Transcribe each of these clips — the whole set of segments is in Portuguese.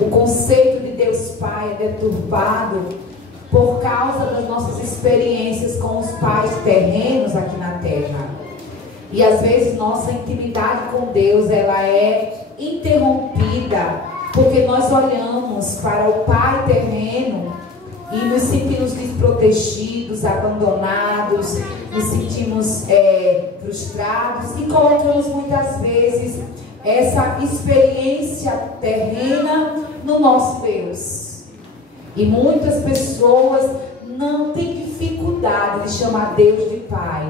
O conceito de Deus Pai é deturpado por causa das nossas experiências com os pais terrenos aqui na terra. E às vezes nossa intimidade com Deus, ela é interrompida porque nós olhamos para o Pai terreno e nos sentimos desprotegidos, abandonados, nos sentimos frustrados e colocamos muitas vezes essa experiência terrena no nosso Deus. E muitas pessoas não têm dificuldade de chamar Deus de Pai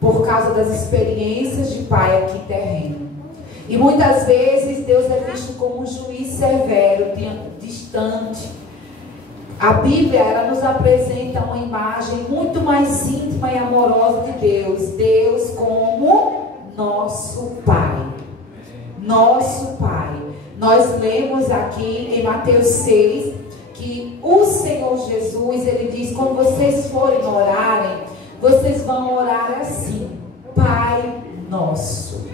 por causa das experiências de Pai aqui terreno. E muitas vezes Deus é visto como um juiz severo, distante. A Bíblia, ela nos apresenta uma imagem muito mais íntima e amorosa de Deus. Deus como nosso Pai. Nosso Pai. Nós lemos aqui em Mateus 6 que o Senhor Jesus, ele diz: quando vocês forem orarem, vocês vão orar assim: Pai Nosso.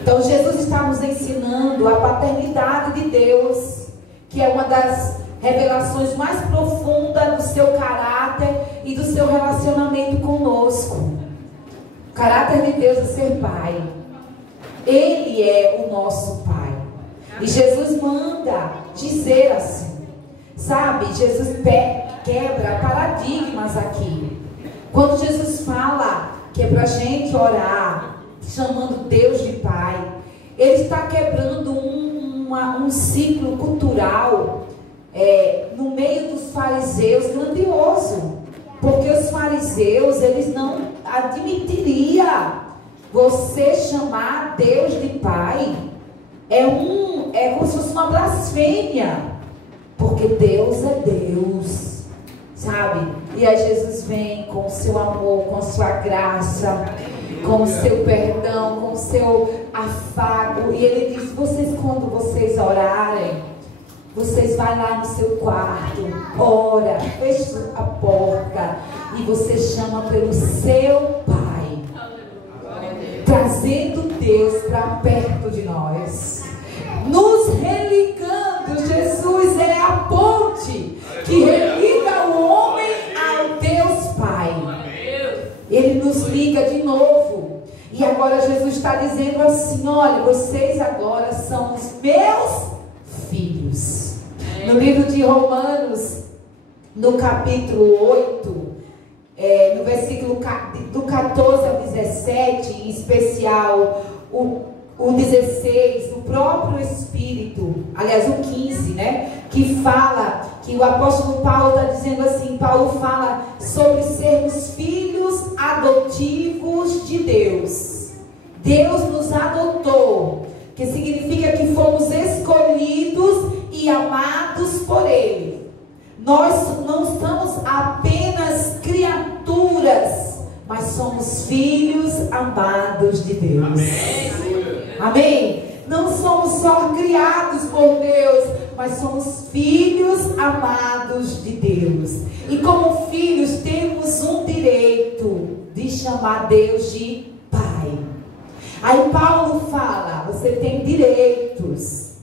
Então Jesus está nos ensinando a paternidade de Deus, que é uma das revelações mais profundas do seu caráter e do seu relacionamento conosco. O caráter de Deus é ser Pai. Ele é o nosso Pai. E Jesus manda dizer assim, sabe? Jesus quebra paradigmas aqui. Quando Jesus fala que é para a gente orar chamando Deus de Pai, ele está quebrando um ciclo cultural no meio dos fariseus grandioso, porque os fariseus, eles não admitiriam você chamar Deus de Pai. É como se fosse uma blasfêmia, porque Deus é Deus, sabe? E aí Jesus vem com o seu amor, com a sua graça, com o seu perdão, com o seu afago, e ele diz: quando vocês orarem, vocês vão lá no seu quarto, ora, fecha a porta e você chama pelo seu Pai, trazendo Deus para perto de nós, nos religando. Jesus é a ponte que religa o homem ao Deus Pai. Ele nos liga de novo. E agora Jesus está dizendo assim: olha, vocês agora são os meus filhos. No livro de Romanos, no capítulo 8, no versículo do 14 ao 17, em especial o 16, o próprio Espírito, aliás o 15, né, que fala, que o apóstolo Paulo está dizendo assim, Paulo fala sobre sermos filhos adotivos de Deus. Deus nos adotou, que significa que fomos escolhidos e amados por Ele. Nós não somos apenas criaturas, mas somos filhos amados de Deus. Amém. Amém? Não somos só criados por Deus, mas somos filhos amados de Deus. E como filhos temos um direito de chamar Deus de Pai. Aí Paulo fala: você tem direitos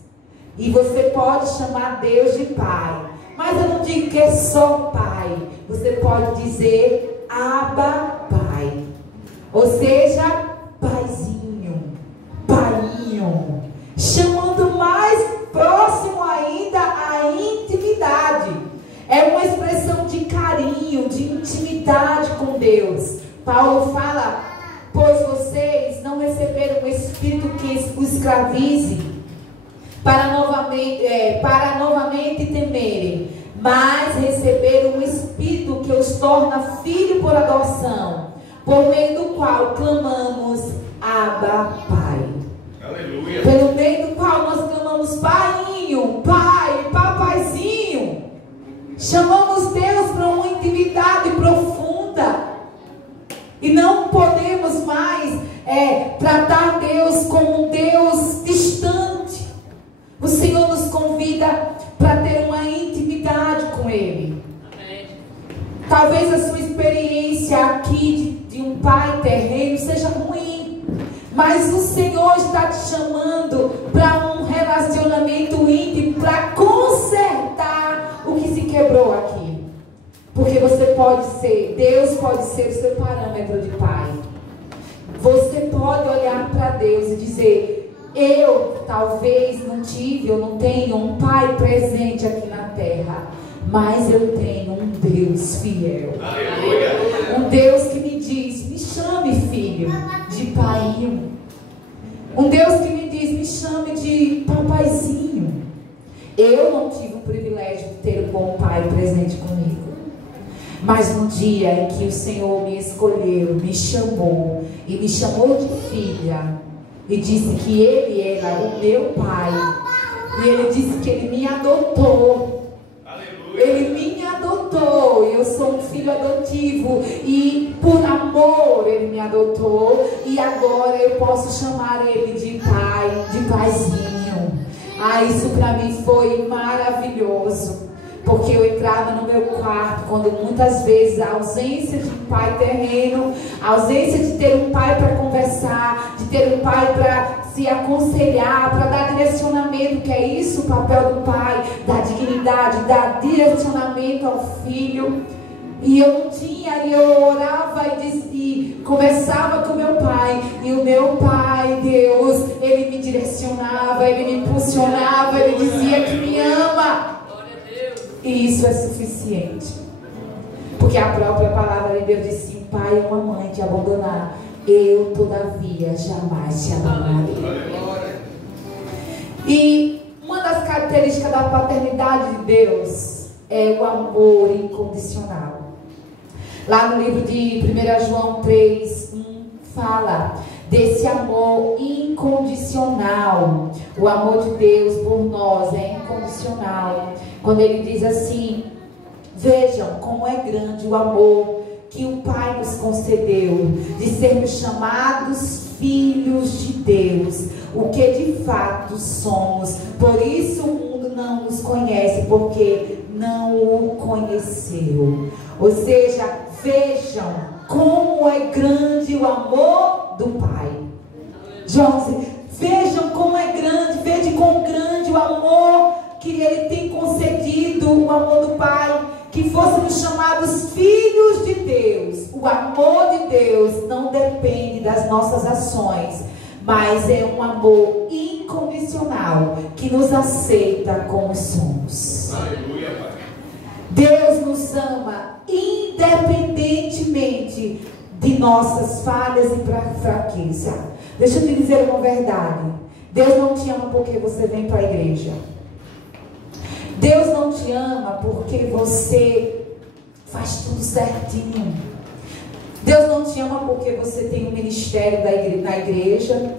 e você pode chamar Deus de Pai. Mas eu não digo que é só Pai. Você pode dizer Abba Pai, ou seja, Paizinho, Painho, chamando mais próximo ainda a intimidade. É uma expressão de carinho, de intimidade com Deus. Paulo fala: pois vocês não receberam um espírito que os escravize para novamente temerem, mas receberam um espírito que os torna filho por adoção, por meio do qual clamamos Abba Pai. Aleluia. Pelo meio do qual nós clamamos Painho, Pai, Papaizinho. Chamamos Deus para uma intimidade profunda. E não podemos mais tratar Deus como um Deus distante. O Senhor nos convida para ter uma intimidade com Ele. Amém. Talvez a sua experiência aqui de um pai terreno seja ruim, mas o Senhor está te chamando para um relacionamento íntimo Deus pode ser o seu parâmetro de pai. Você pode olhar para Deus e dizer: eu talvez não tive, eu não tenho um pai presente aqui na terra, mas eu tenho um Deus fiel. Aleluia. Um Deus que me diz: me chame, filho, de paiinho. Um Deus que me diz: me chame de papaizinho. Eu não tive o privilégio de ter um bom pai presente comigo, mas no dia em que o Senhor me escolheu, me chamou e me chamou de filha, e disse que Ele era o meu pai, e Ele disse que Ele me adotou. Aleluia. Ele me adotou, e eu sou um filho adotivo, e por amor Ele me adotou, e agora eu posso chamar Ele de pai, de paizinho. Isso para mim foi maravilhoso, porque eu entrava no meu quarto, quando muitas vezes a ausência de um pai terreno, a ausência de ter um pai para conversar, de ter um pai para se aconselhar, para dar direcionamento, que é isso o papel do pai, dar dignidade, dar direcionamento ao filho. E eu não tinha, e eu orava e conversava com meu pai, e o meu pai, Deus, Ele me direcionava, Ele me impulsionava, Ele dizia que me ama. E isso é suficiente, porque a própria palavra de Deus disse: um pai e uma mãe te abandonar, eu todavia jamais te abandonarei. E uma das características da paternidade de Deus é o amor incondicional. Lá no livro de 1 João 3:1 fala desse amor incondicional. O amor de Deus por nós é incondicional. Quando Ele diz assim: vejam como é grande o amor que o Pai nos concedeu, de sermos chamados filhos de Deus, o que de fato somos. Por isso o mundo não nos conhece, porque não o conheceu. Ou seja, vejam como é grande o amor do Pai. João, vejam como é grande, vejam quão grande o amor que Ele tem concedido, o amor do Pai, que fôssemos chamados filhos de Deus. O amor de Deus não depende das nossas ações, mas é um amor incondicional que nos aceita como somos. Aleluia, Pai. Deus nos ama independentemente de nossas falhas e fraqueza. Deixa eu te dizer uma verdade: Deus não te ama porque você vem para a igreja. Deus não te ama porque você faz tudo certinho. Deus não te ama porque você tem um ministério na igreja.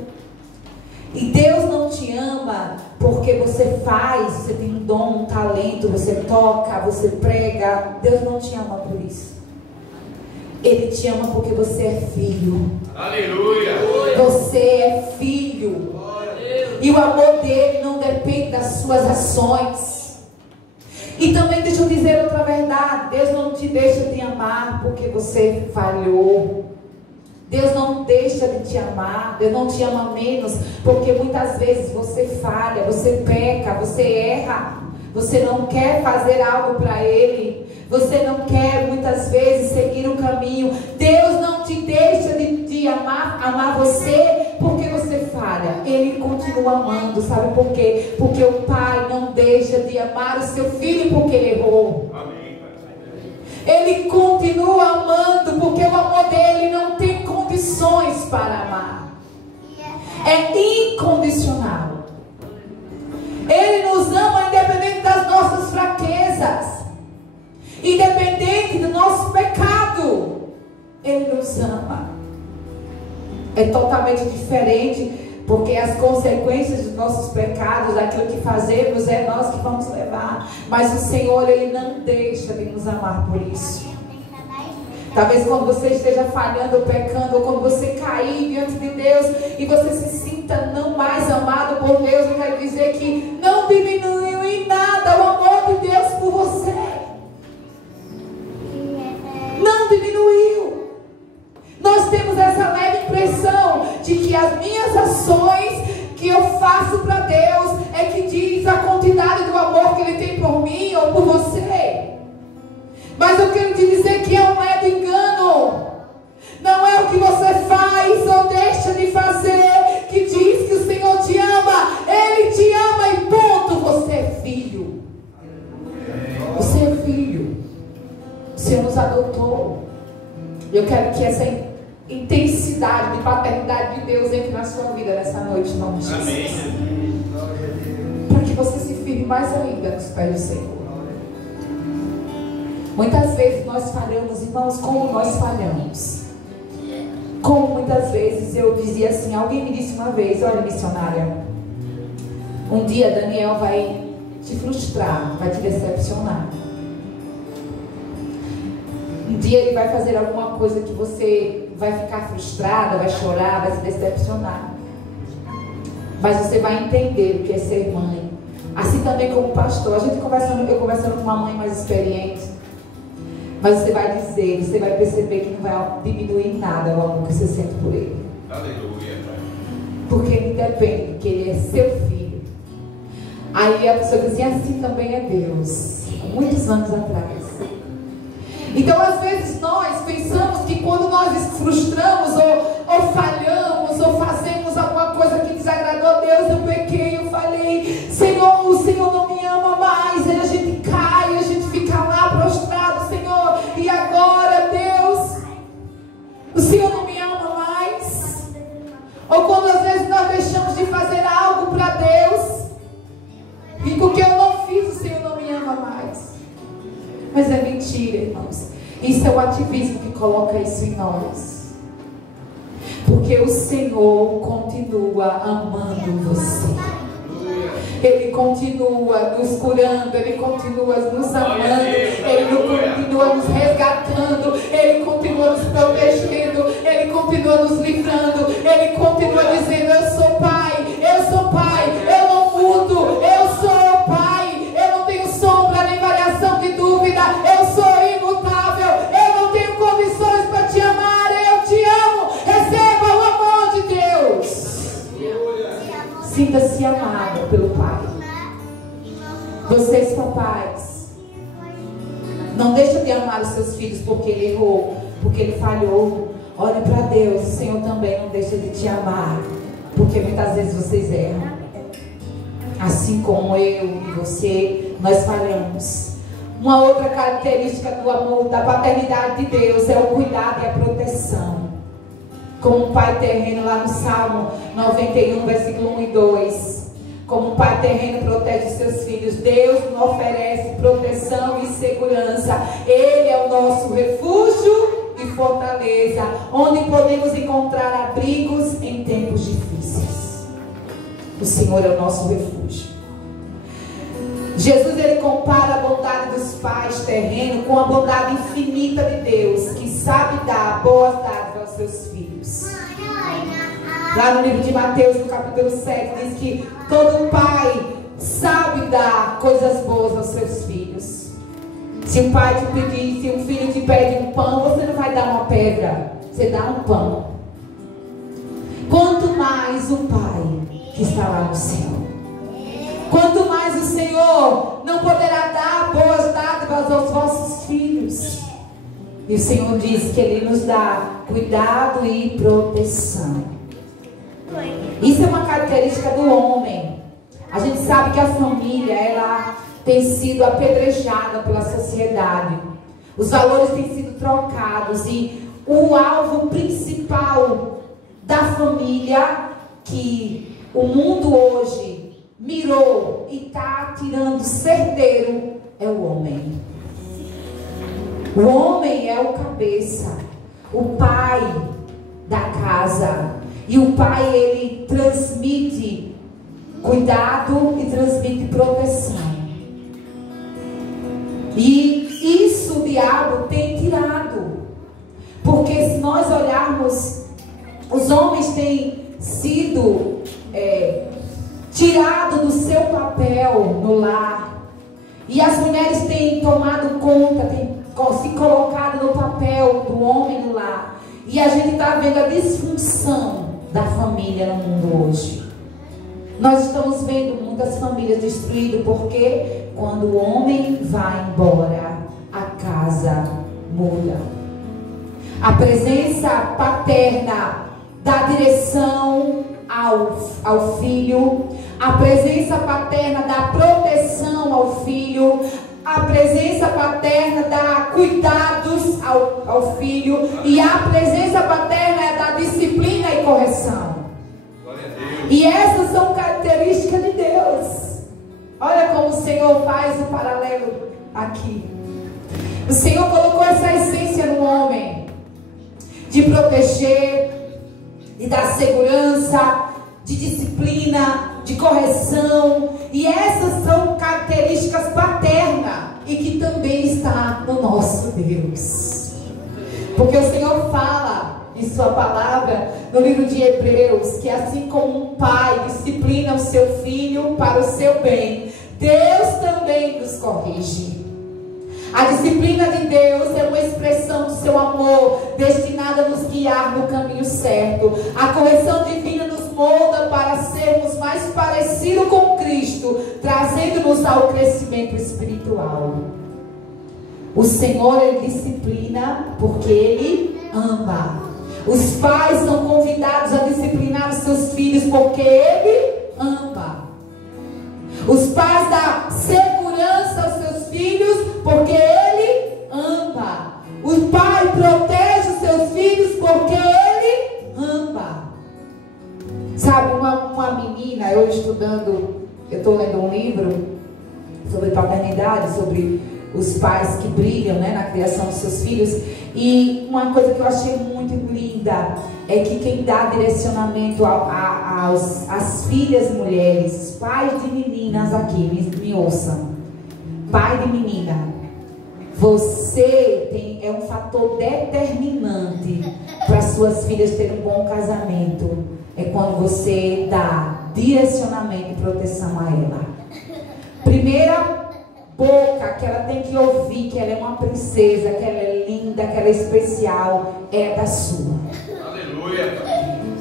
E Deus não te ama porque você tem um dom, um talento, você toca, você prega. Deus não te ama por isso. Ele te ama porque você é filho. Aleluia! Você é filho. E o amor dele não depende das suas ações. E também deixa eu dizer outra verdade: Deus não te deixa de amar porque você falhou. Deus não deixa de te amar. Deus não te ama menos porque muitas vezes você falha, você peca, você erra, você não quer fazer algo para Ele, você não quer muitas vezes seguir o caminho. Deus não te deixa de amar você porque você falha. Ele continua amando. Sabe por quê? Porque o Pai não deixa de amar o seu filho porque ele errou. Amém. Ele continua amando porque o amor dele não tem condições para amar. É incondicional. Ele nos ama independente das nossas fraquezas, independente do nosso pecado. Ele nos ama. É totalmente diferente, porque as consequências dos nossos pecados, daquilo que fazemos, é nós que vamos levar. Mas o Senhor, Ele não deixa de nos amar por isso. Talvez quando você esteja falhando ou pecando, ou quando você cair diante de Deus e você se sinta não mais amado por Deus, eu quero dizer que não diminuiu em nada o amor de Deus por você. Não diminuiu. Nós temos essa leve impressão de que as minhas ações que eu faço para Deus é que diz a quantidade do amor que Ele tem por mim ou por você. Mas eu quero te dizer que é nos adotou. Eu quero que essa intensidade de paternidade de Deus entre na sua vida nessa noite, em nome de Jesus. Amém. Para que você se firme mais ainda nos pés do Senhor. Muitas vezes nós falhamos, irmãos, como nós falhamos. Como muitas vezes eu dizia assim, alguém me disse uma vez, olha, missionária, um dia Daniel vai te frustrar, vai te decepcionar. Um dia ele vai fazer alguma coisa que você vai ficar frustrada, vai chorar, vai se decepcionar. Mas você vai entender o que é ser mãe. Assim também como pastor, eu conversando com uma mãe mais experiente. Mas você vai dizer, você vai perceber que não vai diminuir nada o amor que você sente por ele. Aleluia. Porque ele depende, que ele é seu filho. Aí a pessoa diz assim também é Deus. Há muitos anos atrás. Então às vezes nós pensamos que quando nós nos frustramos ou falhamos ou fazemos alguma coisa que desagradou a Deus, eu pequei, eu falei, Senhor, o Senhor não me ama mais. Aí a gente cai, a gente fica lá prostrado, Senhor, e agora, Deus, o Senhor não me ama mais. Ou quando às vezes nós deixamos de fazer algo para Deus, e porque eu não fiz, o Senhor não me ama mais. Mas é mentira, irmãos. Isso é o ativismo que coloca isso em nós. Porque o Senhor continua amando você. Ele continua nos curando, Ele continua nos amando, Ele continua nos resgatando, Ele continua nos protegendo, Ele continua nos livrando, Ele continua dizendo, eu sou Pai, eu não mudo, eu sou Pai, eu não tenho sombra nem variação de dúvida, eu sou imutável, eu não tenho condições para te amar, eu te amo, receba o amor de Deus. Sinta-se amado pelo Pai. Vocês, papais, não deixem de amar os seus filhos porque ele errou, porque ele falhou. Olhe para Deus, o Senhor também não deixa de te amar, porque muitas vezes vocês erram. Assim como eu e você, nós falhamos. Uma outra característica do amor, da paternidade de Deus, é o cuidado e a proteção. Como um pai terreno, lá no Salmo 91, versículo 1 e 2. Como um pai terreno protege os seus filhos, Deus nos oferece proteção e segurança. Ele é o nosso refúgio e fortaleza, onde podemos encontrar abrigos em tempos difíceis. O Senhor é o nosso refúgio. Jesus, ele compara a bondade dos pais terrenos com a bondade infinita de Deus, que sabe dar boas dádivas aos seus filhos. Lá no livro de Mateus, no capítulo 7, diz que todo pai sabe dar coisas boas aos seus filhos. Se um pai te pedir, se um filho te pede um pão, você não vai dar uma pedra, você dá um pão. Quanto mais o Pai que está lá no céu. Quanto mais o Senhor não poderá dar boas dádivas aos vossos filhos. E o Senhor diz que Ele nos dá cuidado e proteção. Isso é uma característica do homem. A gente sabe que a família, ela tem sido apedrejada pela sociedade. Os valores têm sido trocados. E o alvo principal da família, que o mundo hoje mirou e está tirando certeiro, é o homem. O homem é o cabeça, o pai da casa. E o pai, ele transmite cuidado e transmite proteção. E isso o diabo tem tirado. Porque se nós olharmos, os homens têm sido tirados do seu papel no lar. E as mulheres têm tomado conta, têm se colocado no papel do homem no lar. E a gente está vendo a disfunção da família no mundo hoje. Nós estamos vendo muitas famílias destruídas, porque quando o homem vai embora, a casa muda. A presença paterna dá direção ao filho, a presença paterna dá proteção ao filho, a presença paterna dá cuidados filho. E a presença paterna é da disciplina e correção. E essas são características de Deus. Olha como o Senhor faz o paralelo aqui. O Senhor colocou essa essência no homem, de proteger, de dar segurança, de disciplina, de correção. E essas são características paternas e que também está no nosso Deus. Porque o Senhor fala em sua palavra no livro de Hebreus que assim como um pai disciplina o seu filho para o seu bem, Deus também nos corrige. A disciplina de Deus é uma expressão do seu amor, destinada a nos guiar no caminho certo. A correção divina nos molda para sermos mais parecidos com Cristo, trazendo-nos ao crescimento espiritual. O Senhor, Ele disciplina porque Ele ama. Os pais são convidados a disciplinar os seus filhos porque Ele ama. Os pais dão segurança aos seus filhos porque Ele ama. O pai protege os seus filhos porque Ele ama. Sabe, uma menina, eu estudando, eu estou lendo um livro sobre paternidade, sobre os pais que brilham, né, na criação dos seus filhos. E uma coisa que eu achei muito linda é que quem dá direcionamento às filhas mulheres, pais de meninas aqui, me ouçam. Pai de menina, você é um fator determinante para suas filhas terem um bom casamento. É quando você dá direcionamento e proteção a ela. Primeira boca que ela tem que ouvir que ela é uma princesa, que ela é linda, que ela é especial, é da sua. Aleluia.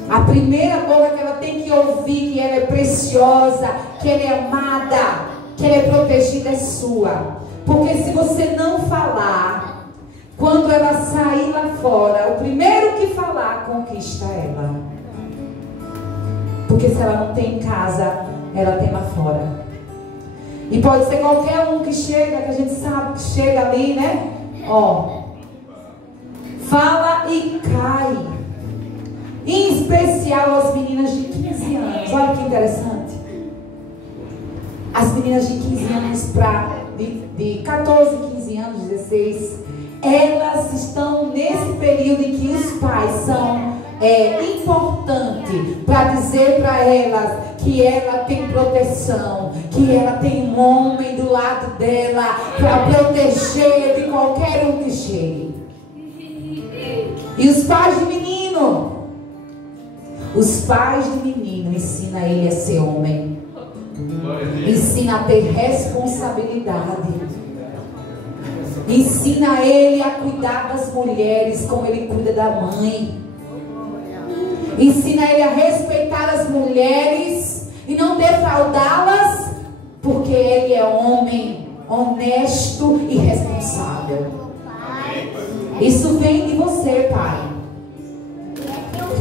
A primeira boca que ela tem que ouvir que ela é preciosa, que ela é amada, que ela é protegida, é sua. Porque se você não falar, quando ela sair lá fora, o primeiro que falar conquista ela. Porque se ela não tem em casa, ela tem lá fora. E pode ser qualquer um que chega, que a gente sabe que chega ali, né? Ó, fala e cai. Em especial as meninas de 15 anos. Olha que interessante. As meninas de 15 anos de 14, 15 anos, 16, elas estão nesse período em que os pais são importantes para dizer para elas que ela tem proteção, que ela tem um homem do lado dela para proteger de qualquer um que chegue. E os pais de menino, ensinam ele a ser homem, ensina a ter responsabilidade, ensina ele a cuidar das mulheres como ele cuida da mãe. Ensina ele a respeitar as mulheres e não defraudá-las, porque ele é homem honesto e responsável. Isso vem de você, pai.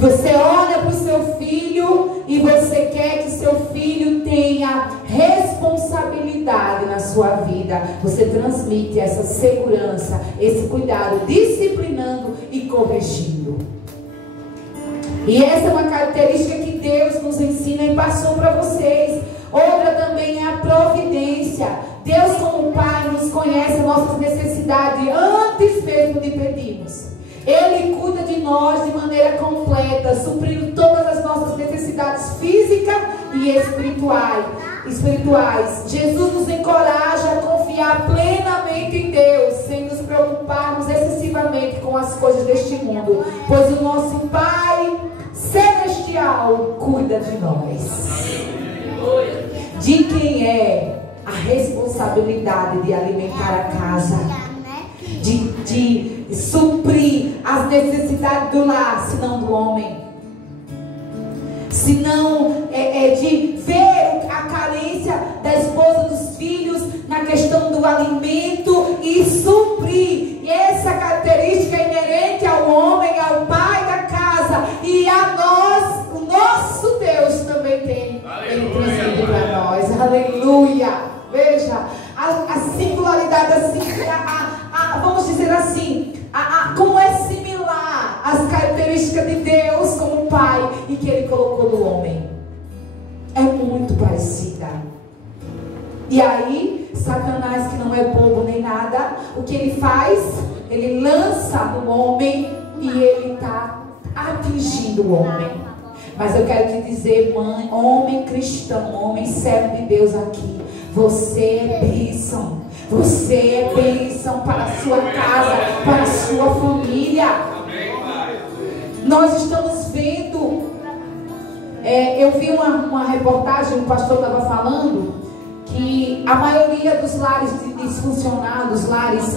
Você olha para o seu filho e você quer que seu filho tenha responsabilidade na sua vida. Você transmite essa segurança, esse cuidado, disciplinando e corrigindo. E essa é uma característica que Deus nos ensina e passou para vocês. Outra também é a providência. Deus, como Pai, nos conhece as nossas necessidades antes mesmo de pedirmos. Ele cuida de nós de maneira completa, suprindo todas as nossas necessidades físicas e espirituais. Jesus nos encoraja a confiar plenamente em Deus, sem nos preocuparmos excessivamente com as coisas deste mundo, pois o nosso Pai Celestial cuida de nós. De quem é a responsabilidade de alimentar a casa, de suprir as necessidades do lar, senão do homem? Senão de ver a carência da esposa, dos filhos, na questão do alimento e suprir. E essa característica é inerente ao homem, ao pai da casa, e a nós, o nosso Deus também tem. Ele transmite para nós. Aleluia. Veja a singularidade, assim, vamos dizer assim, como é similar Satanás, que não é bobo nem nada, o que ele faz? Ele lança no homem e ele está atingindo o homem. Mas eu quero te dizer, mãe, homem cristão, homem servo de Deus aqui, você é bênção. Você é bênção para a sua casa, para a sua família. Nós estamos vendo, eu vi uma reportagem, o pastor estava falando, que a maioria dos lares disfuncionados, lares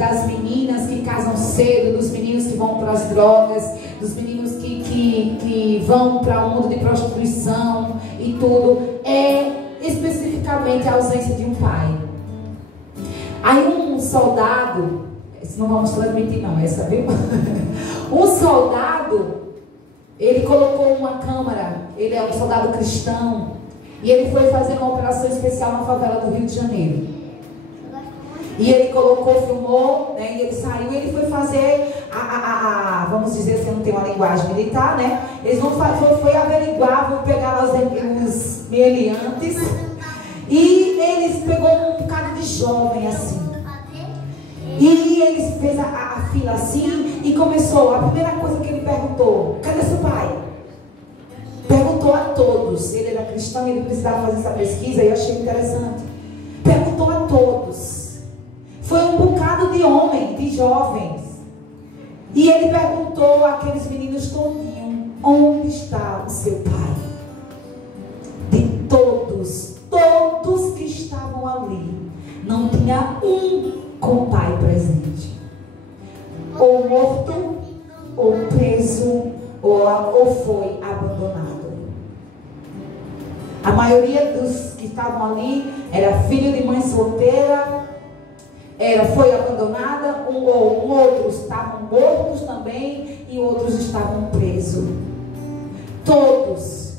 das meninas que casam cedo, dos meninos que vão para as drogas, dos meninos que vão para o mundo de prostituição e tudo, é especificamente a ausência de um pai. Aí um soldado, não vamos transmitir não, essa viu? Um soldado, ele colocou uma câmera, ele é um soldado cristão, e ele foi fazer uma operação especial na favela do Rio de Janeiro. E ele colocou, filmou, né, e ele saiu e ele foi fazer vamos dizer assim, não tem uma linguagem militar, né? Eles foi averiguar, vão pegar lá os meliantes. E eles pegou um bocado de jovem assim. E eles fez a fila assim e começou. A primeira coisa que ele perguntou: cadê seu pai? Perguntou a todos. Ele era cristão e ele precisava fazer essa pesquisa e eu achei interessante. Perguntou a todos. Foi um bocado de homem, de jovens. E ele perguntou àqueles meninos todinho: onde está o seu pai? De todos que estavam ali, não tinha um com o pai presente. Ou morto, ou preso, ou foi abandonado. A maioria dos que estavam ali era filho de mãe solteira, foi abandonada, outros estavam mortos também e outros estavam presos. Todos.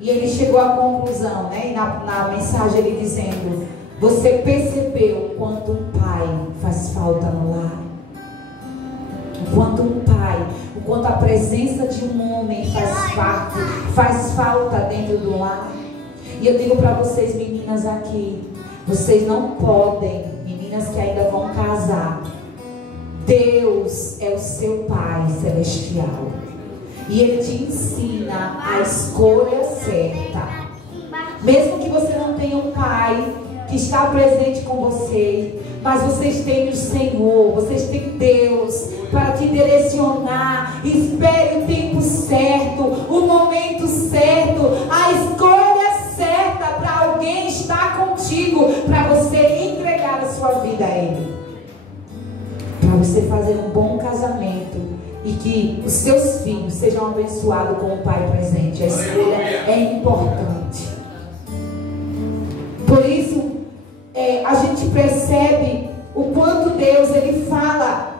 E ele chegou à conclusão, né? E na mensagem ele dizendo: você percebeu o quanto um pai faz falta no lar? O quanto um pai, o quanto a presença de um homem faz falta dentro do lar? E eu digo para vocês, meninas aqui, vocês não podem, meninas que ainda vão casar, Deus é o seu Pai celestial. E Ele te ensina a escolha certa. Mesmo que você não tenha um pai que está presente com você, mas vocês têm o Senhor, vocês têm Deus para te direcionar. Espere o tempo certo, o momento certo, a escolha certa para alguém estar contigo, para você entregar a sua vida a Ele, para você fazer um bom casamento e que os seus filhos sejam abençoados com o pai presente. A escolha é importante. Por isso, a gente percebe o quanto Deus ele fala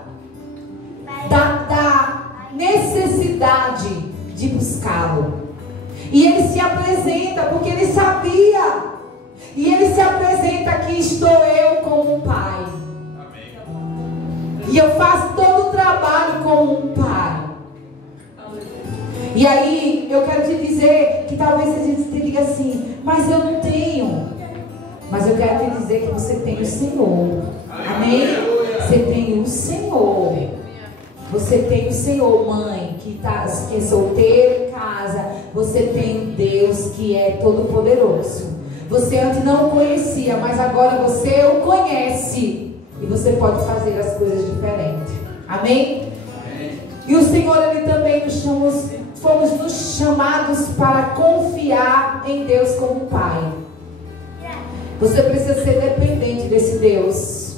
da necessidade de buscá-lo. E ele se apresenta porque ele sabia. E ele se apresenta: aqui estou eu como um pai. E eu faço todo o trabalho como um pai. E aí eu quero te dizer que talvez a gente diga assim: mas eu não tenho. Mas eu quero te dizer que você tem o Senhor. Amém? Você tem o Senhor. Você tem o Senhor, mãe, que é solteira em casa. Você tem um Deus que é todo poderoso. Você antes não o conhecia, mas agora você o conhece. E você pode fazer as coisas diferentes. Amém? Amém. E o Senhor, Ele também fomos nos chamados para confiar em Deus como Pai. Você precisa ser dependente desse Deus.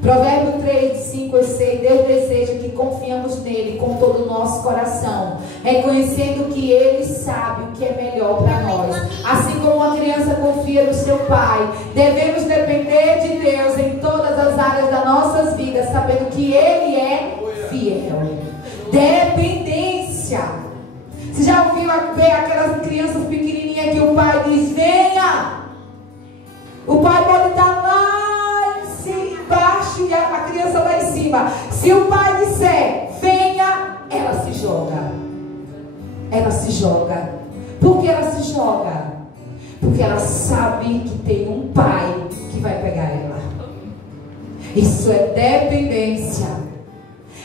Provérbio 3, 5 e 6. Deus deseja que confiamos nele com todo o nosso coração, reconhecendo que Ele sabe o que é melhor para nós. Assim como uma criança confia no seu pai, devemos depender de Deus em todas as áreas das nossas vidas, sabendo que Ele é fiel. Dependência. Você já ouviu ver aquelas crianças pequenininhas que o pai diz: venha? O pai pode estar lá embaixo e a criança lá em cima. Se o pai disser venha, ela se joga. Ela se joga. Por que ela se joga? Porque ela sabe que tem um pai que vai pegar ela. Isso é dependência.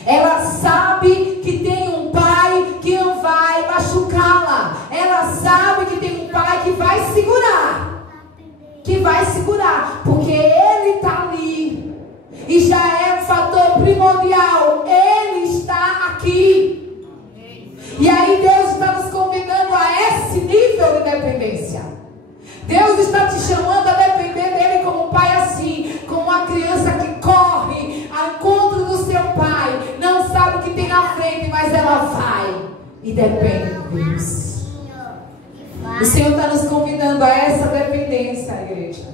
Ela sabe que tem um pai que não vai machucá-la. Ela sabe que tem um pai que vai segurar. Que vai segurar. Porque ele está ali. E já é um fator primordial. Ele está aqui. E aí Deus está nos convidando a esse nível de dependência. Deus está te chamando a depender dele como um pai assim. Como uma criança que corre ao encontro do seu pai. Não sabe o que tem na frente, mas ela vai. E depende de Deus. O Senhor está nos convidando a essa dependência, igreja.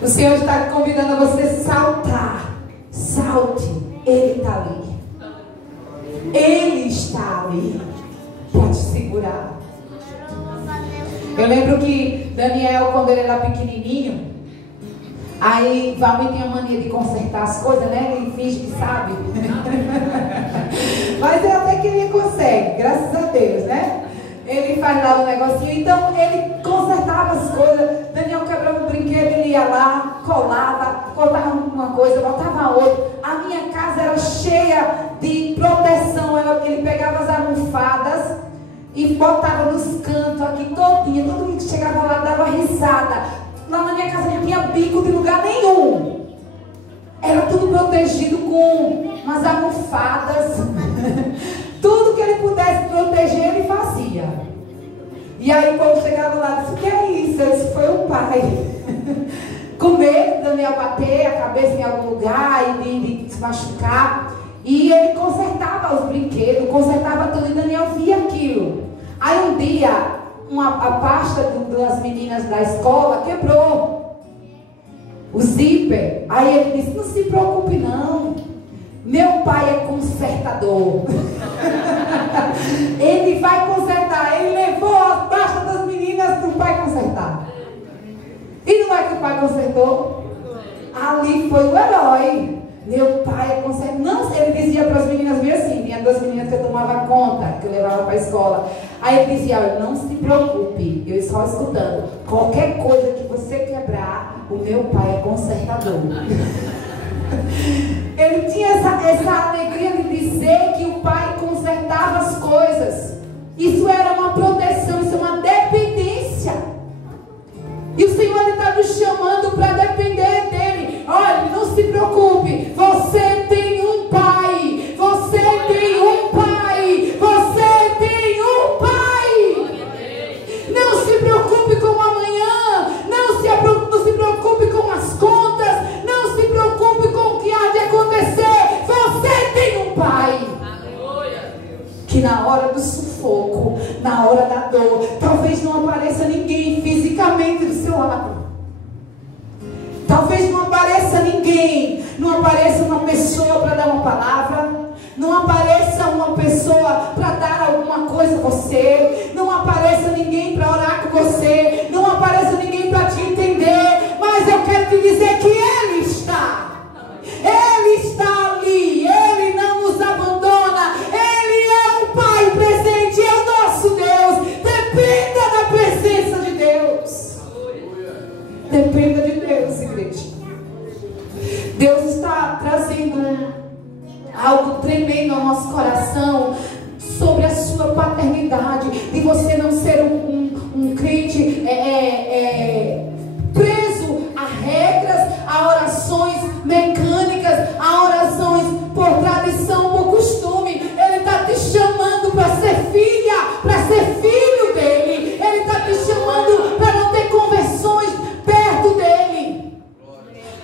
O Senhor está convidando a você saltar. Salte. Ele está ali. Ele está ali para te segurar. Eu lembro que Daniel, quando ele era pequenininho, aí Valmir tinha mania de consertar as coisas, né? Ele finge que sabe. Mas eu até que ele consegue, graças a Deus, né? Ele faz lá um negocinho. Então ele consertava as coisas. Daniel quebrava um brinquedo, ele ia lá, colava, cortava uma coisa, botava outra. A minha casa era cheia de proteção. Ele pegava as almofadas e botava nos cantos aqui todinha. Todo mundo que chegava lá dava risada. Lá na minha casa não tinha bico de lugar nenhum. Era tudo protegido com umas almofadas. Tudo que ele pudesse proteger, ele fazia. E aí quando chegava lá, disse: o que é isso? Eu disse: foi o pai. Com medo de Daniel bater a cabeça em algum lugar e de se machucar. E ele consertava os brinquedos, consertava tudo, e Daniel via aquilo. Aí um dia, a pasta das meninas da escola quebrou. O zíper. Aí ele disse: não se preocupe não. Meu pai é consertador. Ele vai consertar. Ele levou a pasta das meninas para o pai consertar. E não é que o pai consertou? Ali foi o herói. Meu pai é consertador. Não, ele dizia para as meninas bem assim. Tinha duas meninas que eu tomava conta, que eu levava para a escola. Aí ele dizia: olha, não se preocupe. Eu só escutando. Qualquer coisa que você quebrar, o meu pai é consertador. Ele tinha essa alegria de dizer que o pai consertava as coisas. Isso era uma proteção, isso é uma dependência. E o Senhor está nos chamando para depender dele. Olha, não se preocupe, você tem um pai. Você tem um pai. Você tem um pai. Não se preocupe com o amanhã. Não se preocupe com as contas. Não se preocupe com o que há de acontecer. Você tem um pai. Que na hora do sufoco, na hora da dor, talvez não apareça ninguém fisicamente do seu lado. Talvez não apareça ninguém, não apareça uma pessoa para dar uma palavra, não apareça uma pessoa para dar alguma coisa a você, não apareça ninguém para orar com você, não apareça ninguém para te entender, mas eu quero te dizer que Ele está. Ele está ali, Ele não nos abandona, Ele é o Pai presente, é o nosso Deus. Dependa da presença de Deus. Dependa de Deus, igreja. Deus está trazendo algo tremendo ao nosso coração sobre a sua paternidade, de você não ser um crente preso a regras, a orações mecânicas, a orações por tradição, por costume. Ele está te chamando para ser filha, para ser filho dele. Ele está te chamando para não ter conversões perto dele.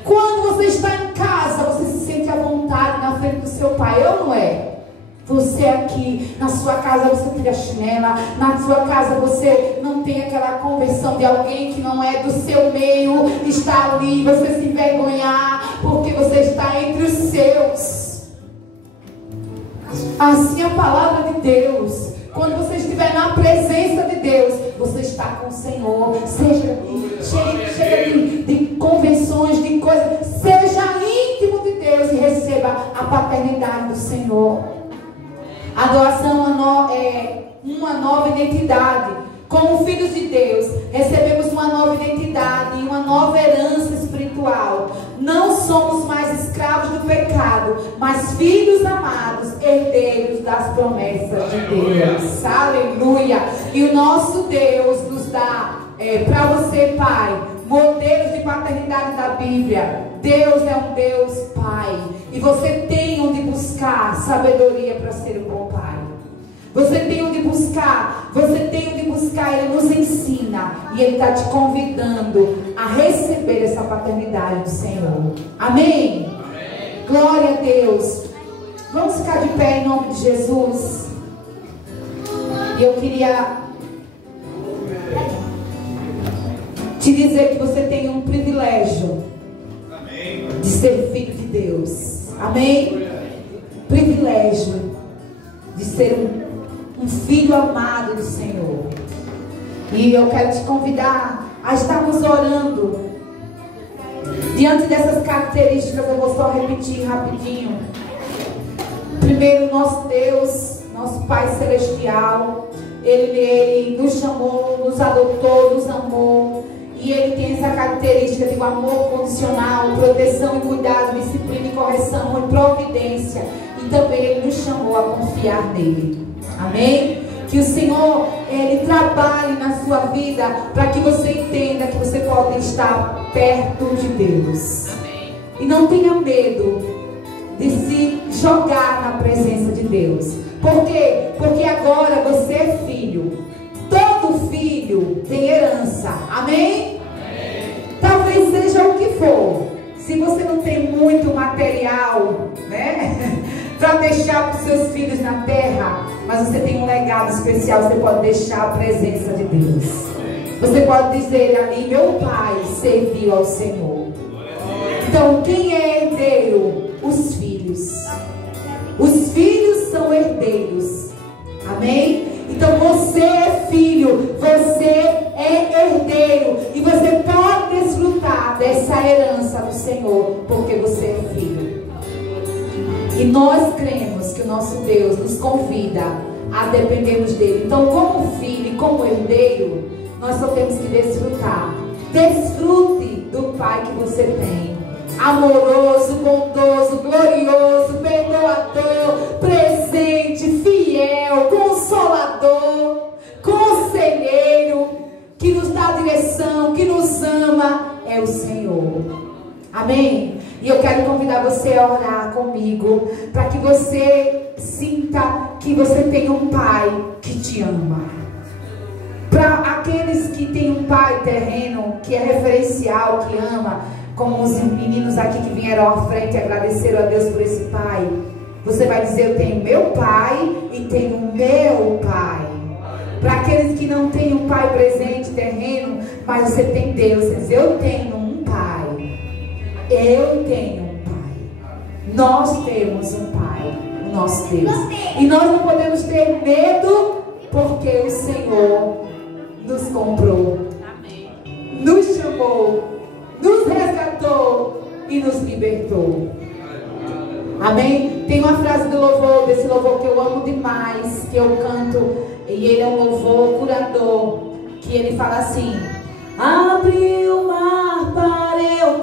Quando você está em casa, você se sente à vontade na frente do seu pai, ou não é? Você aqui, na sua casa você tira a chinela, na sua casa você não tem aquela conversão de alguém que não é do seu meio, está ali, você se envergonhar, porque você está entre os seus. Assim a palavra de Deus, quando você estiver na presença de Deus, você está com o Senhor. Chega de convenções, de coisas, seja íntimo de Deus e receba a paternidade do Senhor. A adoção é uma nova identidade. Como filhos de Deus, recebemos uma nova identidade e uma nova herança espiritual somos mais escravos do pecado, mas filhos amados, herdeiros das promessas de Deus. Aleluia! E o nosso Deus nos dá, para você, pai, modelos de paternidade da Bíblia. Deus é um Deus Pai. E você tem onde buscar sabedoria para ser um bom pai. Você tem onde buscar. Ele nos ensina. E Ele está te convidando a receber essa paternidade do Senhor. Amém? Amém. Glória a Deus. Vamos ficar de pé em nome de Jesus. E eu queria te dizer que você tem um privilégio de ser filho de Deus. Amém? Privilégio de ser um filho amado do Senhor. E eu quero te convidar a estarmos orando diante dessas características. Eu vou só repetir rapidinho. Primeiro, nosso Deus, nosso Pai Celestial, Ele nos chamou, nos adotou, nos amou. E Ele tem essa característica de um amor condicional, proteção e cuidado, disciplina e correção e providência. E também Ele nos chamou a confiar nele. Amém? Que o Senhor, Ele trabalhe na sua vida para que você entenda que você pode estar perto de Deus. Amém. E não tenha medo de se jogar na presença de Deus. Por quê? Porque agora você é filho. Todo filho tem herança. Amém? Amém. Talvez seja o que for. Se você não tem muito material, né, para deixar para os seus filhos na terra, mas você tem um legado especial, você pode deixar a presença de Deus. Você pode dizer ali: meu pai serviu ao Senhor. Então, quem é herdeiro? Os filhos. Os filhos são herdeiros. Amém? Então você é filho, você é herdeiro, e você pode desfrutar dessa herança do Senhor, porque você é filho. E nós cremos que o nosso Deus nos convida a dependermos dele. Então, como filho e como herdeiro, nós só temos que desfrutar. Desfrute do Pai que você tem. Amoroso, bondoso, glorioso, perdoador, presente, fiel, consolador, conselheiro, que nos dá direção, que nos ama, é o Senhor. Amém? E eu quero convidar você a orar comigo, para que você sinta que você tem um Pai que te ama. Para aqueles que têm um pai terreno, que é referencial, que ama, como os meninos aqui que vieram à frente e agradeceram a Deus por esse pai, você vai dizer: eu tenho meu pai e tenho meu pai. Para aqueles que não têm um pai presente, terreno, mas você tem Deus, você diz: eu tenho um pai. Eu tenho um pai. Nós temos um pai, o nosso Deus. E nós não podemos ter medo, porque o Senhor nos comprou, nos chamou, nos resgatou e nos libertou. Amém? Tem uma frase do louvor, desse louvor que eu amo demais, que eu canto, e ele é um louvor curador, que ele fala assim: abre o mar para eu